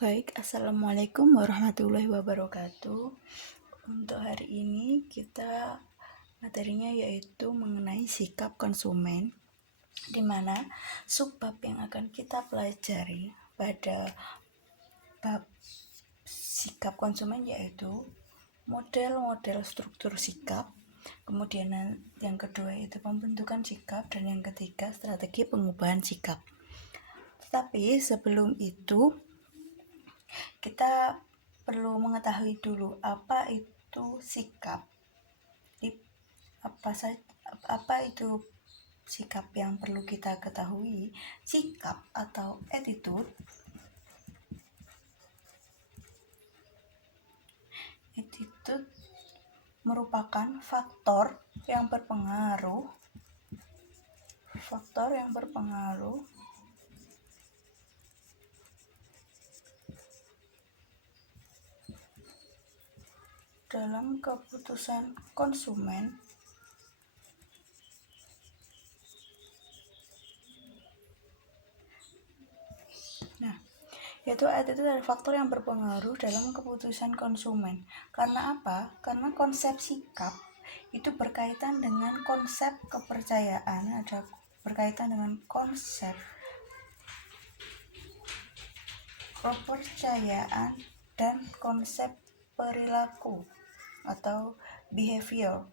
Baik, Assalamualaikum warahmatullahi wabarakatuh. Untuk hari ini materinya yaitu mengenai sikap konsumen, di mana subbab yang akan kita pelajari pada bab sikap konsumen yaitu model-model struktur sikap, kemudian yang kedua itu pembentukan sikap, dan yang ketiga strategi pengubahan sikap. Tetapi sebelum itu kita perlu mengetahui dulu apa itu sikap. Apa itu sikap yang perlu kita ketahui? Sikap atau attitude merupakan faktor yang berpengaruh dalam keputusan konsumen yaitu attitude adalah faktor yang berpengaruh dalam keputusan konsumen. Karena apa? Karena konsep sikap itu berkaitan dengan konsep kepercayaan, dan konsep perilaku atau behavior.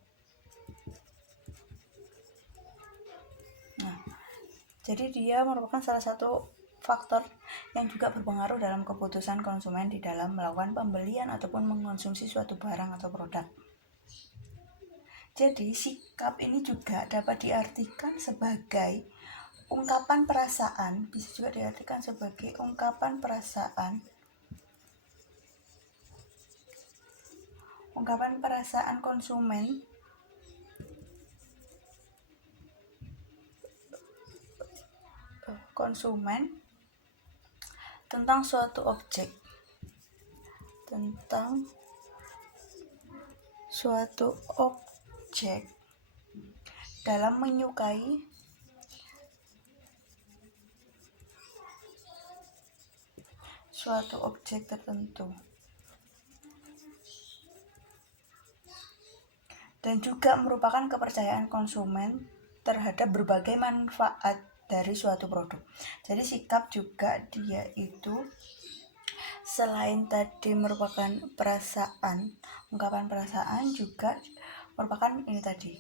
Jadi dia merupakan salah satu faktor yang juga berpengaruh dalam keputusan konsumen di dalam melakukan pembelian ataupun mengonsumsi suatu barang atau produk. Jadi sikap ini juga dapat diartikan sebagai ungkapan perasaan, bisa juga diartikan sebagai ungkapan perasaan konsumen tentang suatu objek dalam menyukai suatu objek tertentu, dan juga merupakan kepercayaan konsumen terhadap berbagai manfaat dari suatu produk. Jadi sikap juga dia itu selain tadi merupakan ungkapan perasaan, juga merupakan ini tadi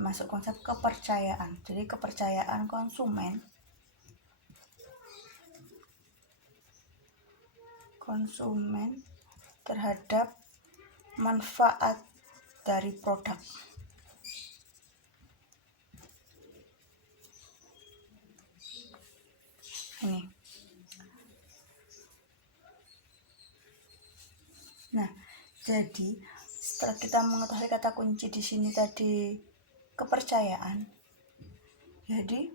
masuk konsep kepercayaan. Jadi kepercayaan konsumen terhadap manfaat dari produk. Ini. Nah, jadi setelah kita mengetahui kata kunci di sini tadi kepercayaan. Jadi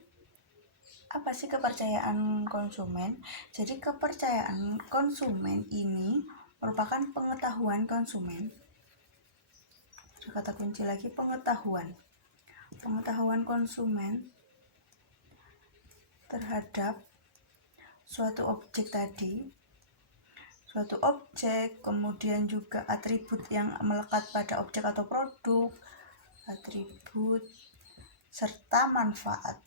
apa sih kepercayaan konsumen? Jadi kepercayaan konsumen ini merupakan pengetahuan konsumen. Kata kunci lagi pengetahuan konsumen terhadap suatu objek tadi, kemudian juga atribut yang melekat pada objek atau produk, serta manfaat.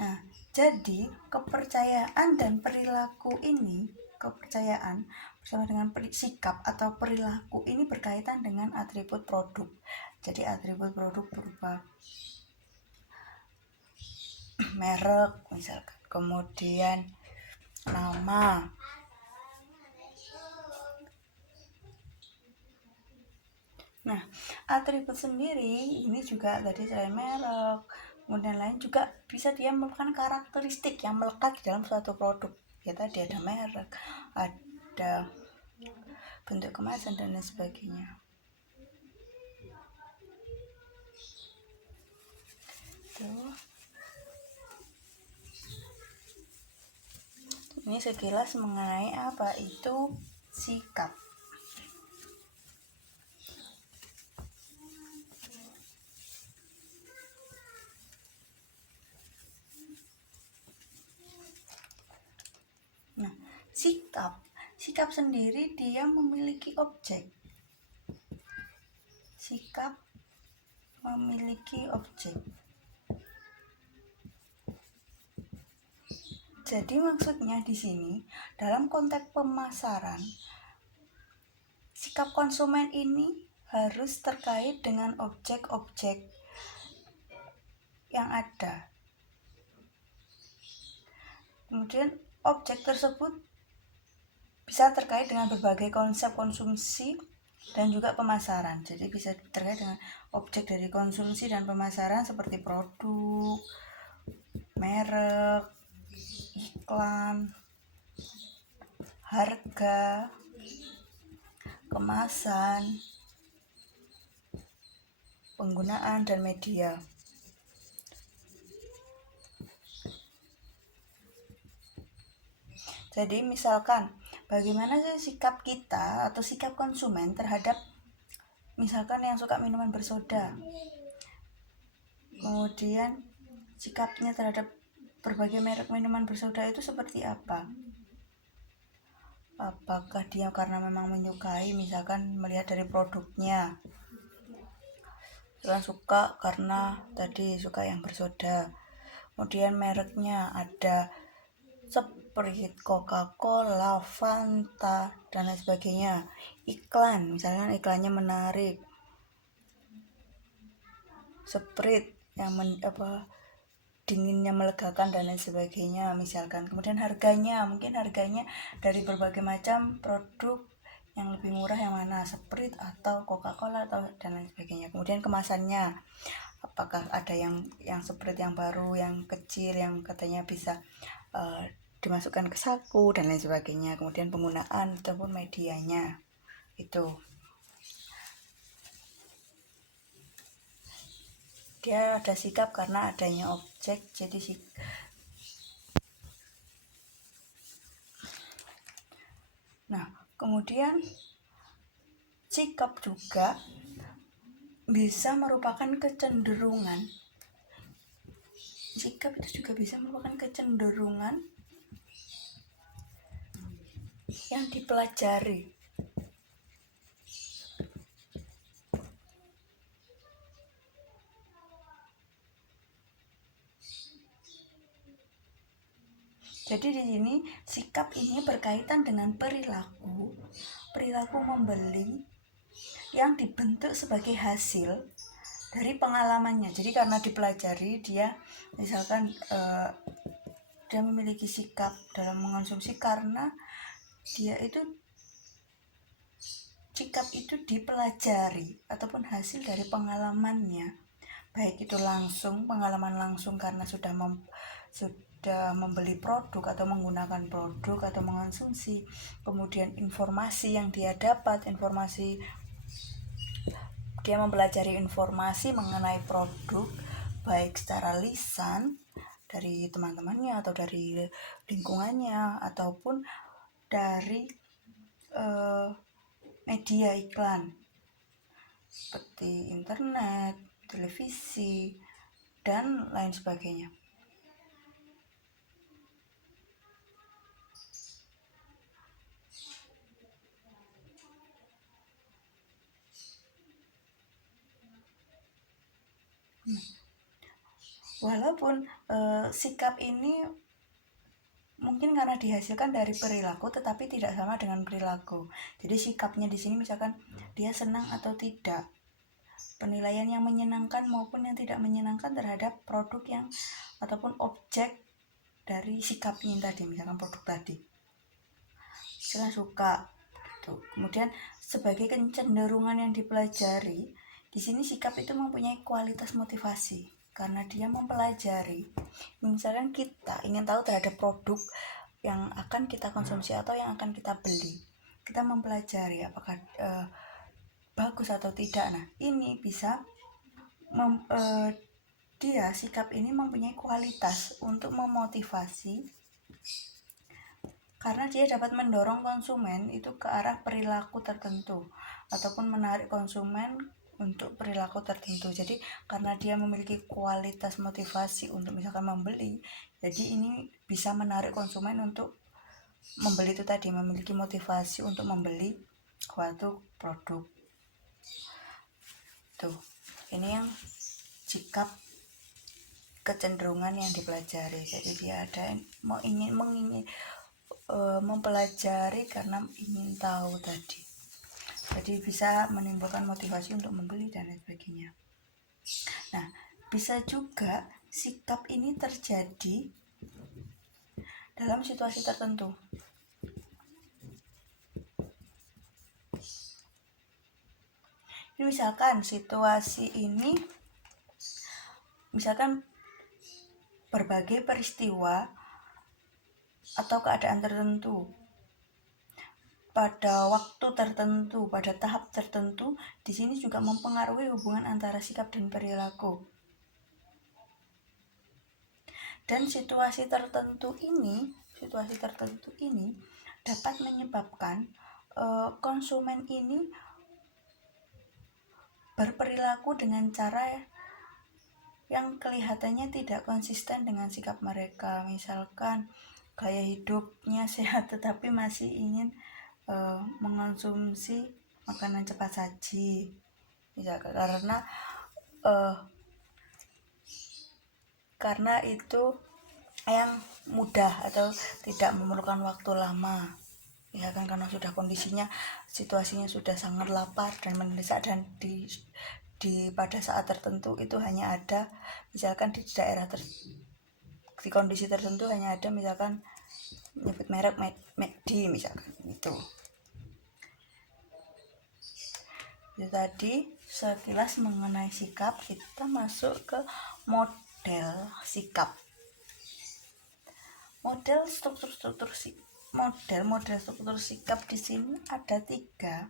Nah, jadi kepercayaan dan perilaku ini, kepercayaan bersama dengan sikap atau perilaku ini berkaitan dengan atribut produk. Jadi atribut produk berupa merek misalkan, kemudian nama, nah atribut sendiri ini juga tadi selain merek kemudian lain juga bisa dia merupakan karakteristik yang melekat di dalam suatu produk. Ya tadi ada merek, ada bentuk kemasan dan lain sebagainya. Ini sekilas mengenai apa itu sikap. sikap. Sikap sendiri dia memiliki objek. Sikap memiliki objek. Jadi maksudnya di sini dalam konteks pemasaran, sikap konsumen ini harus terkait dengan objek-objek yang ada. Kemudian objek tersebut bisa terkait dengan berbagai konsep konsumsi dan juga pemasaran. Jadi bisa terkait dengan objek dari konsumsi dan pemasaran seperti produk, merek, iklan, harga, kemasan, penggunaan, dan media. Jadi misalkan bagaimana sih sikap kita atau sikap konsumen terhadap misalkan yang suka minuman bersoda, kemudian sikapnya terhadap berbagai merek minuman bersoda itu seperti apa? Apakah dia karena memang menyukai, misalkan melihat dari produknya, misalkan suka karena tadi suka yang bersoda, kemudian mereknya ada Sprite, Coca-Cola, Fanta, dan lain sebagainya. Iklan, misalkan iklannya menarik, Sprite yang dinginnya melegakan dan lain sebagainya misalkan. Kemudian harganya, mungkin harganya dari berbagai macam produk yang lebih murah yang mana, Sprite atau Coca-Cola atau dan lain sebagainya. Kemudian kemasannya, apakah ada yang Sprite yang baru, yang kecil, yang katanya bisa dimasukkan ke saku dan lain sebagainya. Kemudian penggunaan ataupun medianya itu dia ada sikap karena adanya objek. Jadi nah, kemudian sikap juga bisa merupakan kecenderungan. Sikap itu juga bisa merupakan kecenderungan yang dipelajari. Jadi di sini sikap ini berkaitan dengan perilaku membeli yang dibentuk sebagai hasil dari pengalamannya. Jadi karena dipelajari, dia misalkan dia memiliki sikap dalam mengonsumsi karena sikap itu dipelajari ataupun hasil dari pengalamannya, baik itu pengalaman langsung karena sudah membeli produk atau menggunakan produk atau mengonsumsi, kemudian informasi yang dia dapat, dia mempelajari informasi mengenai produk baik secara lisan dari teman-temannya atau dari lingkungannya ataupun dari media iklan seperti internet, televisi, dan lain sebagainya. Walaupun sikap ini mungkin karena dihasilkan dari perilaku, tetapi tidak sama dengan perilaku. Jadi sikapnya di sini misalkan dia senang atau tidak, penilaian yang menyenangkan maupun yang tidak menyenangkan terhadap produk yang ataupun objek dari sikapnya tadi, misalkan produk tadi. Misalkan suka gitu. Kemudian sebagai kecenderungan yang dipelajari, di sini sikap itu mempunyai kualitas motivasi karena dia mempelajari. Misalkan kita ingin tahu terhadap produk yang akan kita konsumsi atau yang akan kita beli, kita mempelajari apakah bagus atau tidak. Nah, ini bisa sikap ini mempunyai kualitas untuk memotivasi karena dia dapat mendorong konsumen itu ke arah perilaku tertentu ataupun menarik konsumen untuk perilaku tertentu. Jadi karena dia memiliki kualitas motivasi untuk misalkan membeli, jadi ini bisa menarik konsumen untuk membeli itu tadi, memiliki motivasi untuk membeli suatu produk. Tuh, ini yang sikap kecenderungan yang dipelajari. Jadi dia ada mempelajari karena ingin tahu tadi. Jadi bisa menimbulkan motivasi untuk membeli dan lain sebagainya. Nah, bisa juga sikap ini terjadi dalam situasi tertentu. Ini misalkan situasi ini, misalkan berbagai peristiwa atau keadaan tertentu pada waktu tertentu, pada tahap tertentu, di sini juga mempengaruhi hubungan antara sikap dan perilaku. Dan situasi tertentu ini dapat menyebabkan konsumen ini berperilaku dengan cara yang kelihatannya tidak konsisten dengan sikap mereka. Misalkan gaya hidupnya sehat tetapi masih ingin mengonsumsi makanan cepat saji, misalkan karena itu yang mudah atau tidak memerlukan waktu lama, ya kan, karena sudah situasinya sudah sangat lapar dan mendesak, dan di pada saat tertentu itu hanya ada, misalkan di daerah di kondisi tertentu hanya ada, misalkan nyebut merek McD misalkan, itu tadi sekilas mengenai sikap. Kita masuk ke model sikap. Model struktur sikap di sini ada 3.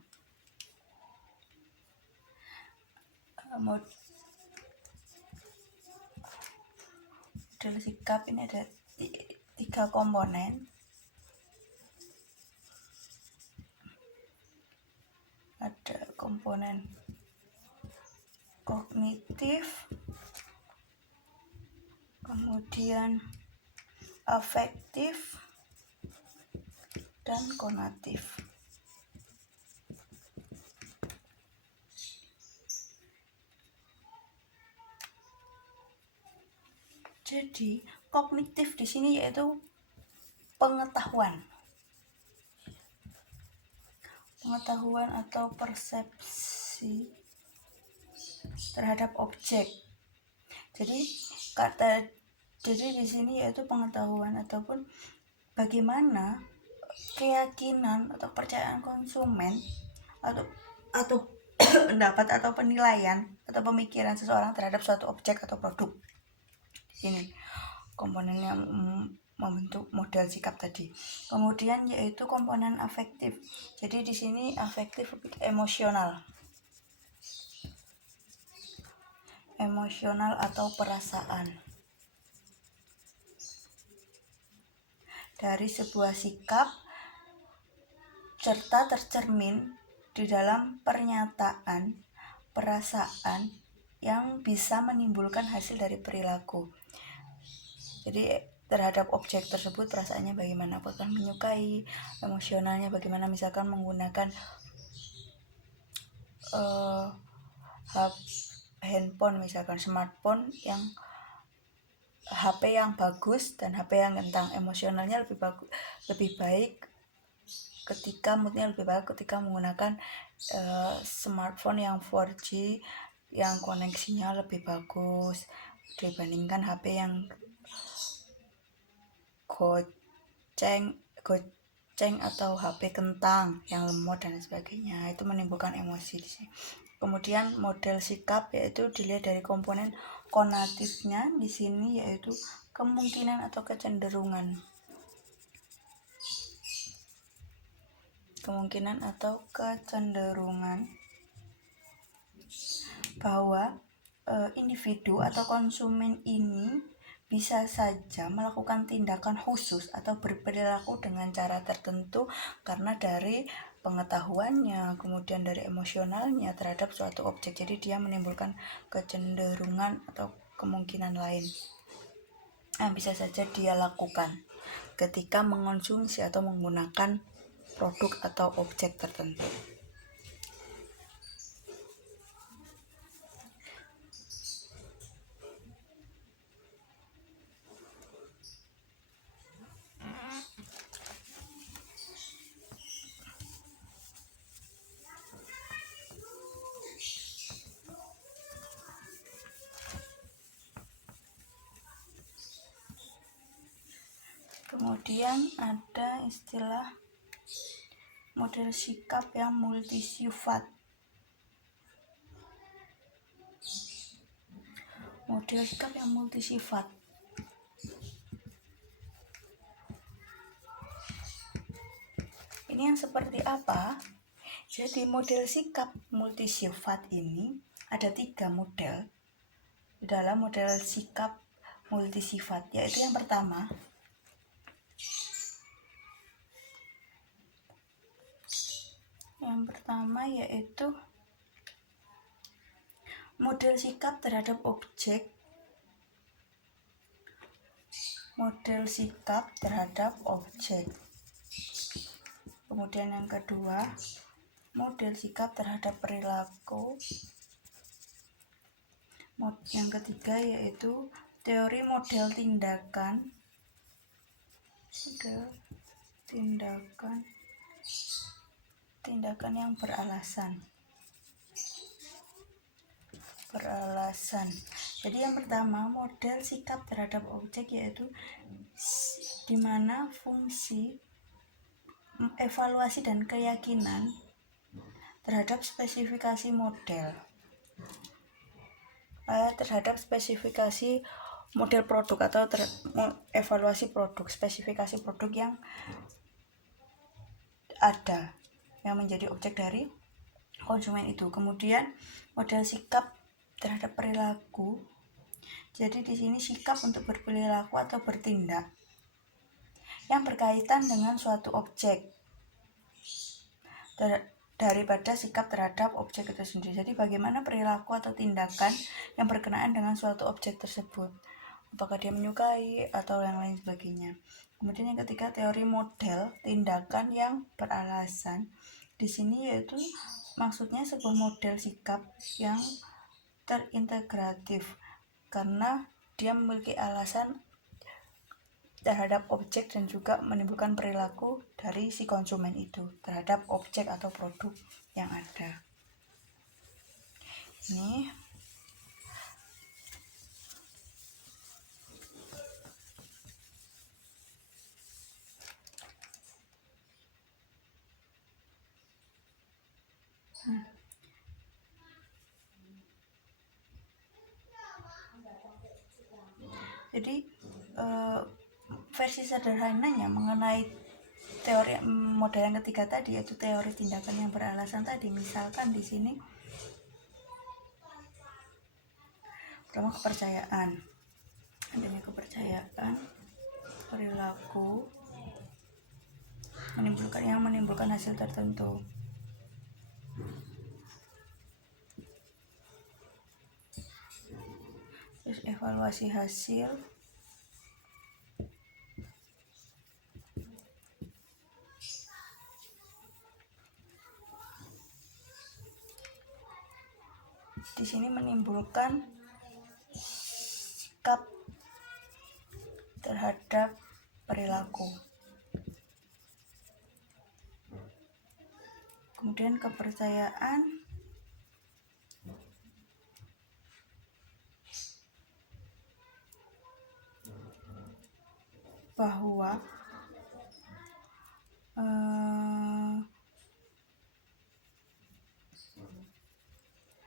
Model sikap ini ada 3 komponen. Ada komponen kognitif, kemudian afektif, dan konatif. Jadi kognitif di sini yaitu pengetahuan atau persepsi terhadap objek. Jadi di sini yaitu pengetahuan ataupun bagaimana keyakinan atau percayaan konsumen atau pendapat atau penilaian atau pemikiran seseorang terhadap suatu objek atau produk. Ini komponen yang membentuk model sikap tadi. Kemudian yaitu komponen afektif. Jadi di sini afektif lebih emosional atau perasaan dari sebuah sikap serta tercermin di dalam pernyataan, perasaan yang bisa menimbulkan hasil dari perilaku. Jadi terhadap objek tersebut perasaannya bagaimana, apakah menyukai, emosionalnya bagaimana, misalkan menggunakan handphone, misalkan smartphone yang HP yang bagus dan HP yang kentang, emosionalnya lebih baik ketika menggunakan smartphone yang 4G yang koneksinya lebih bagus dibandingkan HP yang goceng atau HP kentang yang lemot dan sebagainya. Itu menimbulkan emosi di sini. Kemudian model sikap yaitu dilihat dari komponen konatifnya di sini, yaitu kemungkinan atau kecenderungan bahwa individu atau konsumen ini bisa saja melakukan tindakan khusus atau berperilaku dengan cara tertentu karena dari pengetahuannya, kemudian dari emosionalnya terhadap suatu objek. Jadi dia menimbulkan kecenderungan atau kemungkinan lain yang bisa saja dia lakukan ketika mengonsumsi atau menggunakan produk atau objek tertentu. Kemudian ada istilah model sikap yang multisifat. Model sikap yang multisifat. Ini yang seperti apa? Jadi model sikap multisifat ini ada 3 model di dalam model sikap multisifat, yaitu yang pertama yaitu model sikap terhadap objek. Model sikap terhadap objek. Kemudian yang kedua, model sikap terhadap perilaku. Yang ketiga yaitu teori model tindakan. Tindakan yang beralasan. Jadi yang pertama, model sikap terhadap objek yaitu di mana fungsi evaluasi dan keyakinan terhadap spesifikasi model, terhadap spesifikasi model produk atau evaluasi produk, spesifikasi produk yang ada yang menjadi objek dari konsumen itu. Kemudian model sikap terhadap perilaku. Jadi di sini sikap untuk berperilaku atau bertindak yang berkaitan dengan suatu objek daripada sikap terhadap objek itu sendiri. Jadi bagaimana perilaku atau tindakan yang berkenaan dengan suatu objek tersebut, apakah dia menyukai atau yang lain sebagainya. Kemudian yang ketiga, teori model tindakan yang beralasan. Di sini yaitu maksudnya sebuah model sikap yang terintegratif karena dia memiliki alasan terhadap objek dan juga menimbulkan perilaku dari si konsumen itu terhadap objek atau produk yang ada. Ini jadi versi sederhananya mengenai teori model yang ketiga tadi, yaitu teori tindakan yang beralasan tadi. Misalkan di sini pertama kepercayaan, adanya kepercayaan, perilaku menimbulkan hasil tertentu. Terus evaluasi hasil, di sini menimbulkan sikap terhadap perilaku. Kemudian kepercayaan bahwa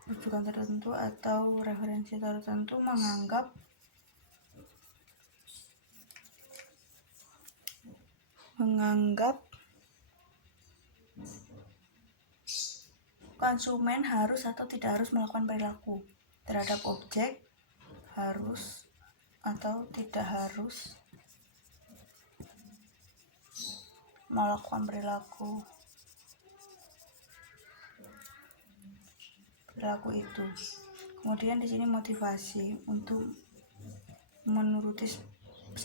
rujukan tertentu atau referensi tertentu menganggap konsumen harus atau tidak harus melakukan perilaku terhadap objek, harus atau tidak harus melakukan perilaku itu. Kemudian di sini motivasi untuk menuruti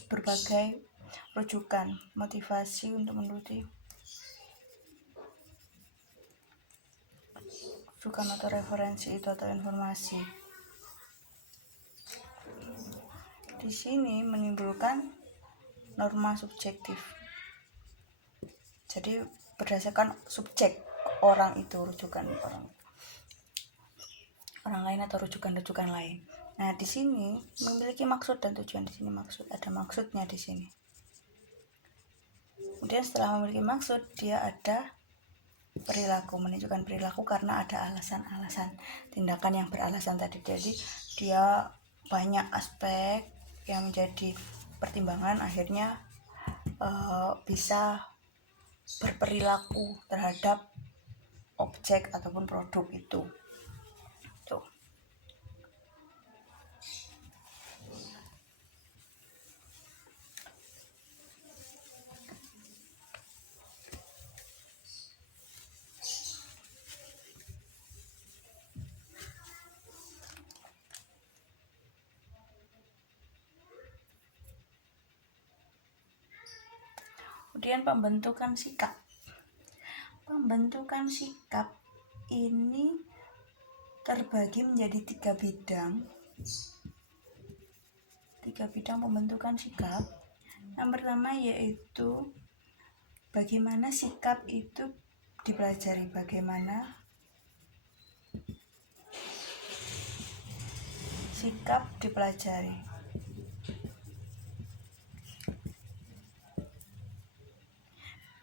berbagai rujukan, motivasi untuk menuruti rujukan atau referensi itu atau informasi. Di sini menimbulkan norma subjektif. Jadi berdasarkan subjek orang itu, rujukan orang lain atau rujukan lain. Nah, di sini memiliki maksud dan tujuan. Di sini ada maksudnya di sini. Kemudian setelah memiliki maksud, dia ada perilaku, menunjukkan perilaku karena ada alasan-alasan tindakan yang beralasan tadi. Jadi dia banyak aspek yang menjadi pertimbangan, akhirnya bisa berperilaku terhadap objek ataupun produk itu. Tuh. Kemudian pembentukan sikap. Pembentukan sikap ini terbagi menjadi 3 bidang. 3 bidang pembentukan sikap. Yang pertama yaitu bagaimana sikap itu dipelajari, bagaimana sikap dipelajari.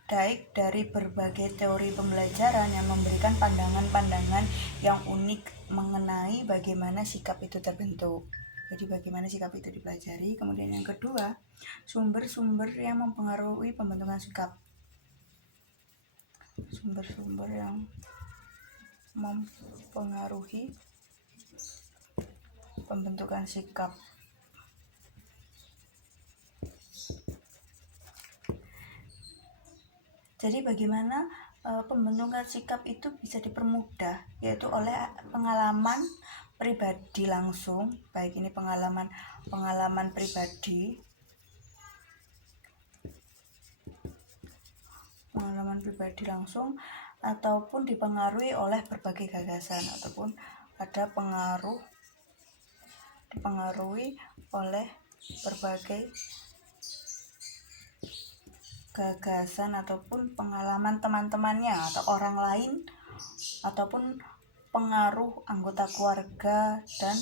Baik dari berbagai teori pembelajaran yang memberikan pandangan-pandangan yang unik mengenai bagaimana sikap itu terbentuk. Jadi bagaimana sikap itu dipelajari. Kemudian yang kedua, sumber-sumber yang mempengaruhi pembentukan sikap. Sumber-sumber yang mempengaruhi pembentukan sikap. Jadi bagaimana pembentukan sikap itu bisa dipermudah, yaitu oleh pengalaman pribadi langsung, baik ini pengalaman pribadi, langsung, ataupun dipengaruhi oleh berbagai gagasan, ataupun ada dipengaruhi oleh berbagai gagasan ataupun pengalaman teman-temannya atau orang lain, ataupun pengaruh anggota keluarga dan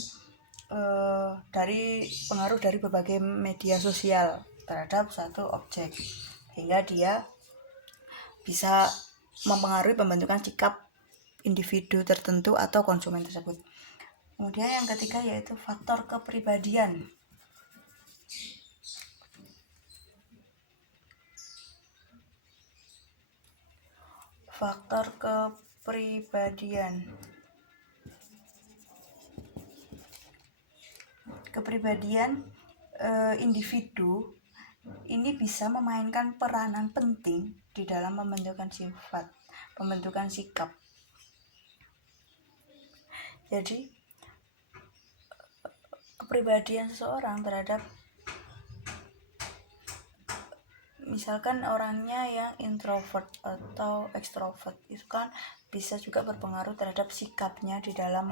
pengaruh dari berbagai media sosial terhadap satu objek, hingga dia bisa mempengaruhi pembentukan sikap individu tertentu atau konsumen tersebut. Kemudian yang ketiga yaitu faktor kepribadian. Faktor kepribadian. Kepribadian individu ini bisa memainkan peranan penting di dalam pembentukan sikap. Jadi kepribadian seseorang terhadap, misalkan orangnya yang introvert atau extrovert, itu kan bisa juga berpengaruh terhadap sikapnya di dalam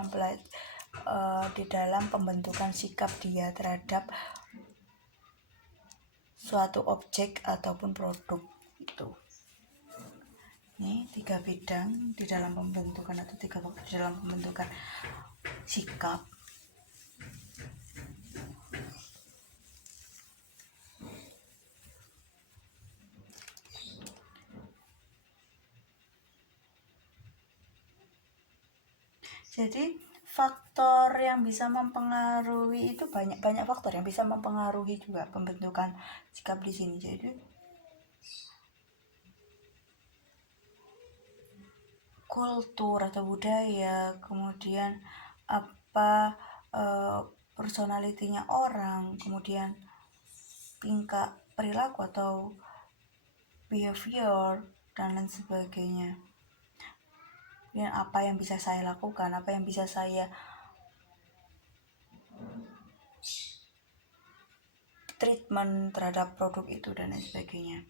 pembentukan sikap dia terhadap suatu objek ataupun produk itu. Ini 3 bidang di dalam pembentukan atau 3 faktor di dalam pembentukan sikap. Jadi faktor yang bisa mempengaruhi itu banyak faktor yang bisa mempengaruhi juga pembentukan sikap di sini. Jadi kultur atau budaya, kemudian apa personalitinya orang, kemudian tingkah perilaku atau behavior dan lain sebagainya. Dan apa yang bisa saya lakukan, apa yang bisa saya treatment terhadap produk itu dan lain sebagainya.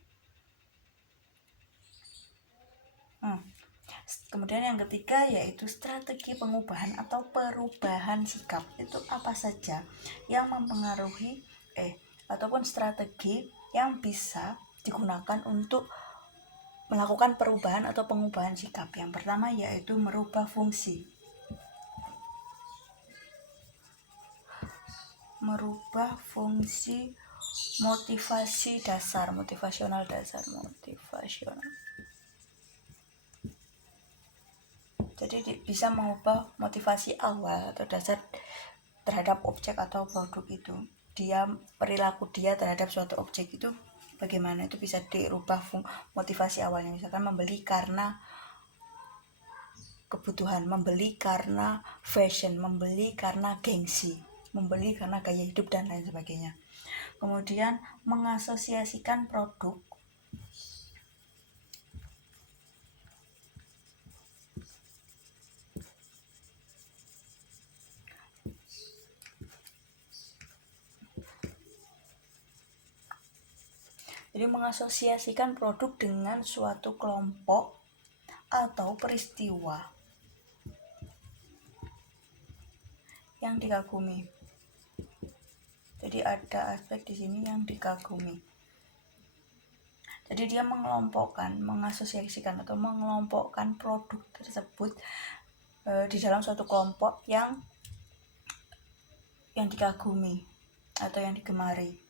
Kemudian yang ketiga yaitu strategi pengubahan atau perubahan sikap. Itu apa saja yang mempengaruhi ataupun strategi yang bisa digunakan untuk melakukan perubahan atau pengubahan sikap. Yang pertama yaitu merubah fungsi. Merubah fungsi motivasional dasar. Jadi bisa mengubah motivasi awal atau dasar terhadap objek atau produk itu. Perilaku dia terhadap suatu objek itu bagaimana, itu bisa dirubah motivasi awalnya. Misalkan membeli karena kebutuhan, membeli karena fashion, membeli karena gengsi, membeli karena gaya hidup dan lain sebagainya. Kemudian mengasosiasikan produk dengan suatu kelompok atau peristiwa yang dikagumi. Jadi ada aspek di sini yang dikagumi. Jadi dia mengasosiasikan atau mengelompokkan produk tersebut di dalam suatu kelompok yang dikagumi atau yang digemari.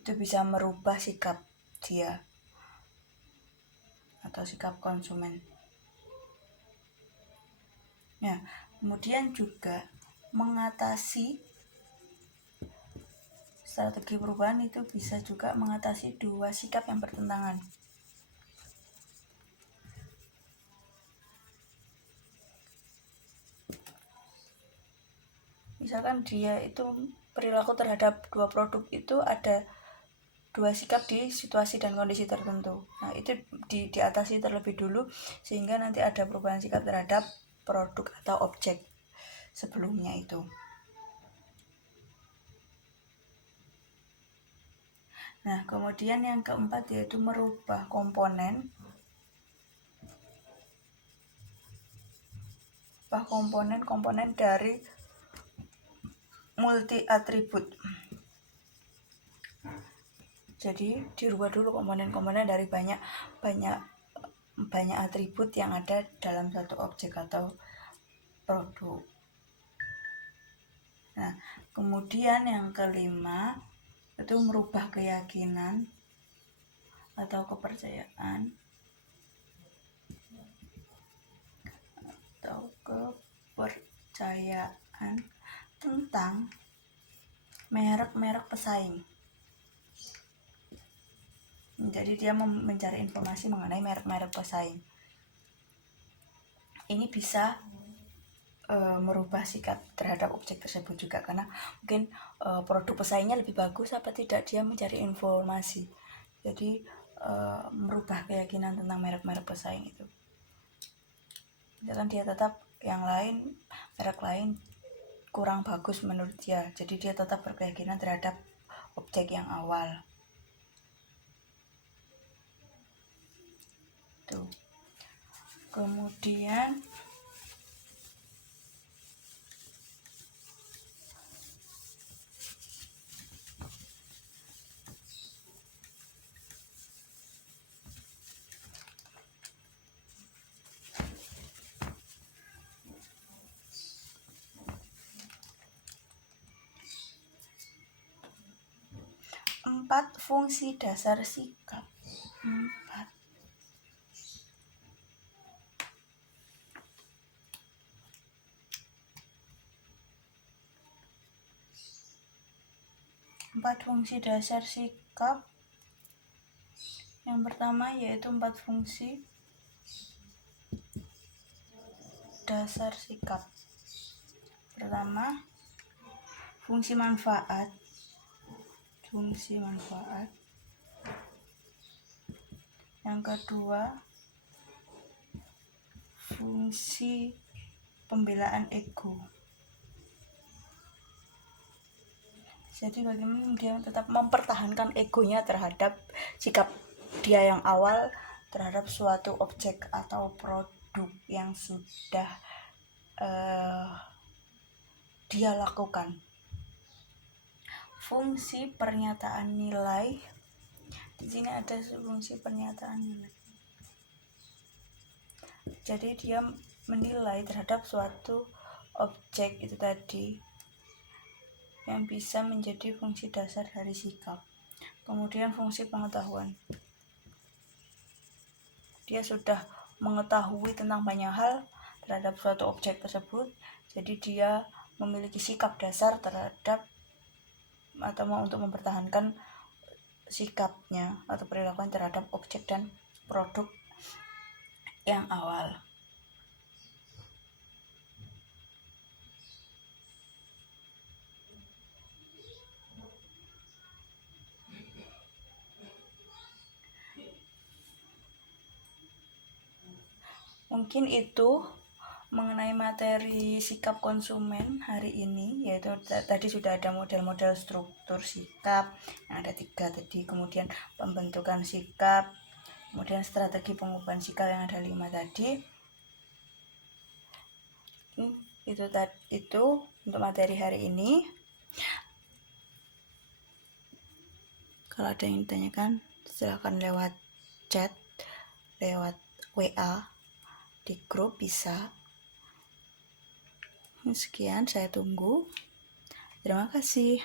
Itu bisa merubah sikap dia atau sikap konsumen. Nah, kemudian juga mengatasi strategi perubahan itu bisa juga mengatasi dua sikap yang bertentangan. Misalkan dia itu perilaku terhadap dua produk itu ada dua sikap di situasi dan kondisi tertentu. Nah, itu diatasi terlebih dulu sehingga nanti ada perubahan sikap terhadap produk atau objek sebelumnya itu. Nah, kemudian yang keempat yaitu merubah komponen dari multi atribut. Jadi dirubah dulu komponen-komponen dari banyak atribut yang ada dalam satu objek atau produk. Nah, kemudian yang kelima itu merubah keyakinan atau kepercayaan tentang merek-merek pesaing. Jadi dia mencari informasi mengenai merek-merek pesaing. Ini bisa merubah sikap terhadap objek tersebut juga, karena mungkin produk pesaingnya lebih bagus apa tidak, dia mencari informasi. Jadi merubah keyakinan tentang merek-merek pesaing itu. Misalkan dia tetap merek lain kurang bagus menurut dia, jadi dia tetap berkeyakinan terhadap objek yang awal. Tuh. Kemudian empat fungsi dasar sikap. 4 fungsi dasar sikap. Yang pertama yaitu 4 fungsi dasar sikap. Pertama, fungsi manfaat. Yang kedua, fungsi pembelaan ego. Jadi bagaimana dia tetap mempertahankan egonya terhadap sikap dia yang awal terhadap suatu objek atau produk yang sudah dia lakukan. Fungsi pernyataan nilai. Di sini ada fungsi pernyataan nilai. Jadi dia menilai terhadap suatu objek itu tadi yang bisa menjadi fungsi dasar dari sikap. Kemudian fungsi pengetahuan. Dia sudah mengetahui tentang banyak hal terhadap suatu objek tersebut, jadi dia memiliki sikap dasar terhadap atau mau untuk mempertahankan sikapnya atau perilakuan terhadap objek dan produk yang awal. Mungkin itu mengenai materi sikap konsumen hari ini, yaitu tadi sudah ada model-model struktur sikap yang ada 3 tadi, kemudian pembentukan sikap, kemudian strategi pengubahan sikap yang ada 5 tadi. Itu untuk materi hari ini. Kalau ada yang ditanyakan silakan lewat chat, lewat WA di grup bisa. Sekian, saya tunggu. Terima kasih.